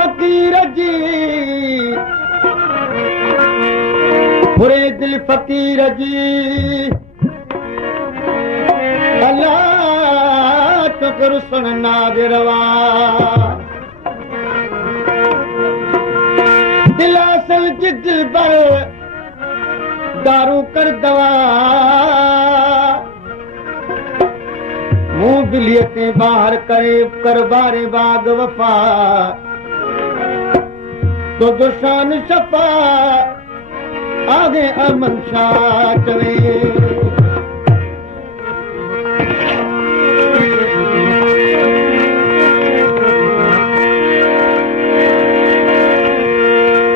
फकीर जी बुरे दिल फकीर जी अल्लाह तो कर सुन नागरवा दिलासल जिद पर दारू कर दवा मुंह बिलियते बाहर करे कर बारे बाग वफा तो दुशान शफा आगे अमन शाह चवे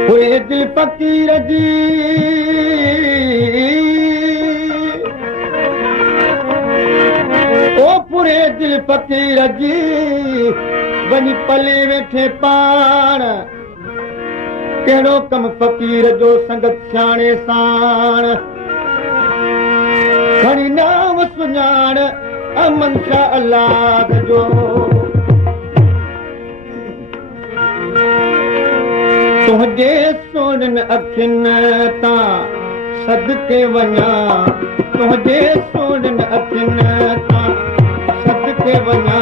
हुए दिल फकीर जी ओ पूरे दिल फकीर जी वञी पले वेठे पाण कहिड़ो कम फकीर जो संगत सियाणे साण खणी नाम सुञाण अमन शाह अल्लाह जो तुंहिंजे सोननि अखियुनि तां सदके वञा तुंहिंजे सोननि अखियुनि तां सदके वञा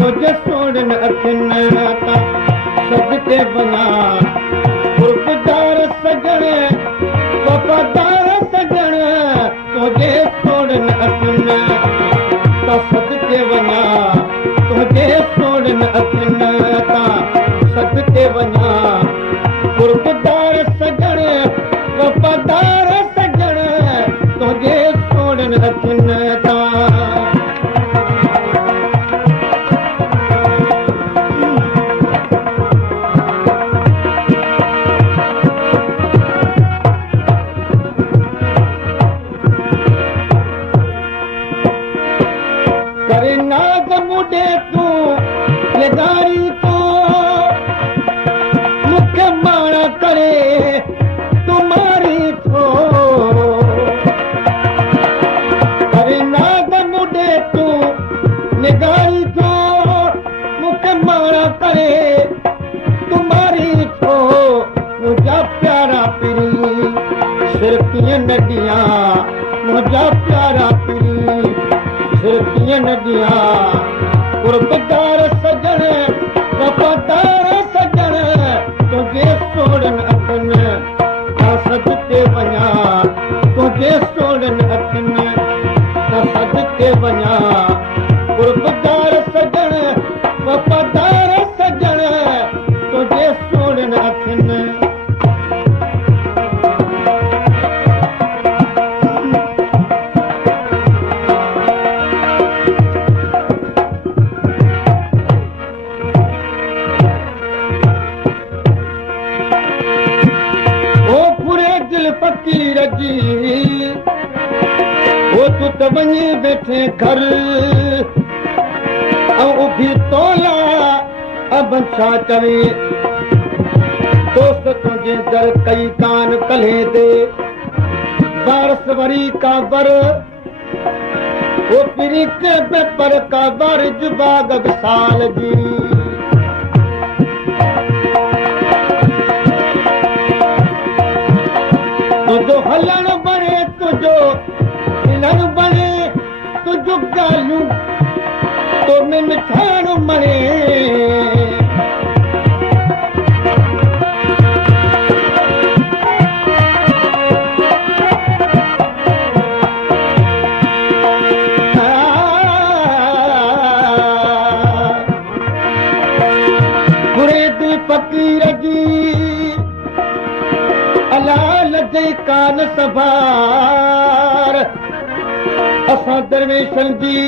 तुंहिंजे सोननि अखियुनि तां सदके वञा गुरबदार सजण वफ़ादार सजण तुंहिंजे सोननि अखियुनि तां सदके वञा तुंहिंजे सोननि अखियुनि तां सदके वञा गुरबदार सजण वफ़ादार सजण तुंहिंजे सोननि अखियुनि तां करे नाज़ मुॾे तूं निगारी तूं मूंखे माणा करे तुम्हारी थो करे नाज़ मुॾे तूं निगारी थो मूंखे माणा करे तुम्हारी थो मुंहिंजा प्यारा पिरी सिर कीअं न ॾियां मुंहिंजा प्यारा पिरी सिर कीअं न ॾियां गुरबदार सजण वफ़ादार सजण तुंहिंजे सोननि अखियुनि तां सदके वञा तुंहिंजे सोननि अखियुनि तां सदके वञा गुरबदार सजण वफ़ादार सजण तुंहिंजे सोननि अखियुनि फकीर जी वो तू त वञी वेठे घर ऐं उभी तोला अब छा चवे दोस्त तुंहिंजे दर कई कान कल्हे दे बारस वरी का बर वो पिरी के पर का बर जुबाग विसाल जी तुझो हलण बणे तुझो हिलण बणे तुझो ॻाल्हियूं तो में मिठाण मणे बुरे दिल फकीर जी अलाल जे कान सभार असां दरवेशन जी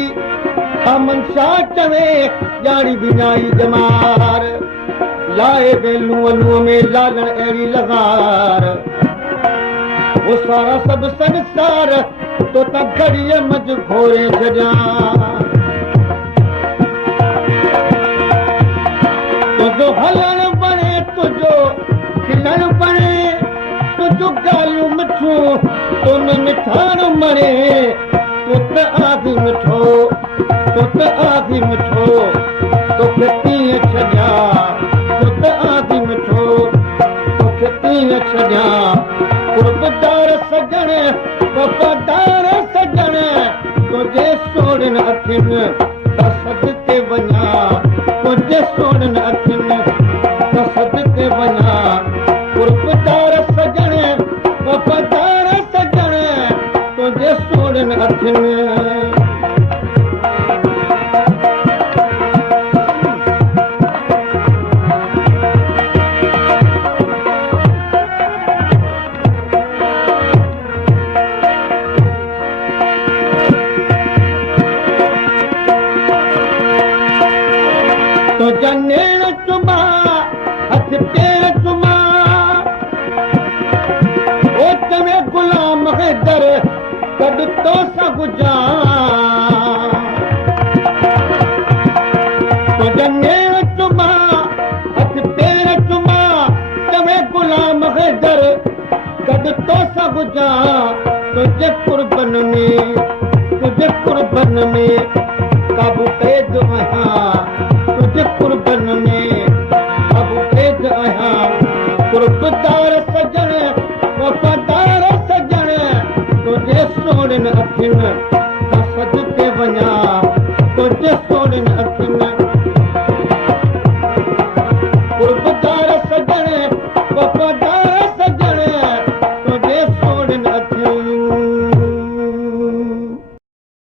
अमन शाह चवे ॼाणी बिनाई जमार लाए बेलूअ में लालण अहिड़ी लॻार वो सारा सभु संसार तो त घड़ीअ मज घोरे छॾियां तुंहिंजो हलण बणे तुंहिंजो खिलण बणे तुझो ॻाल्हियूं मिठियूं तुम मिठाण मणे तूं त आदि मिठो तूं त आदि मिठो तोखे कीअं छॾियां छॾियां कुर्बदार सजण वफ़ादार सजण तुंहिंजे सोड़नि अखियुनि त सदके वञा तुंहिंजे सोड़नि अखियुनि त सदके वञा कुर्बदार सजण वफ़ादार सजण तुंहिंजे सोड़नि अखियुनि तुंहिंजा नेण चुमा हथ पेर चुमा ओ चवे गुलाम हैदर गॾु तोसां गुज़ार तुंहिंजा नेण चुमा हथ पेर चुमा चवे गुलाम हैदर गॾु तोसां गुज़ार तुंहिंजे कुर्बन में काबू क़ैद आहियां तुंहिंजे कुर्बन में काबू क़ैद आहियां कुर्बदार सजण वफ़ादार सजण तुंहिंजे सोड़नि अखियुनि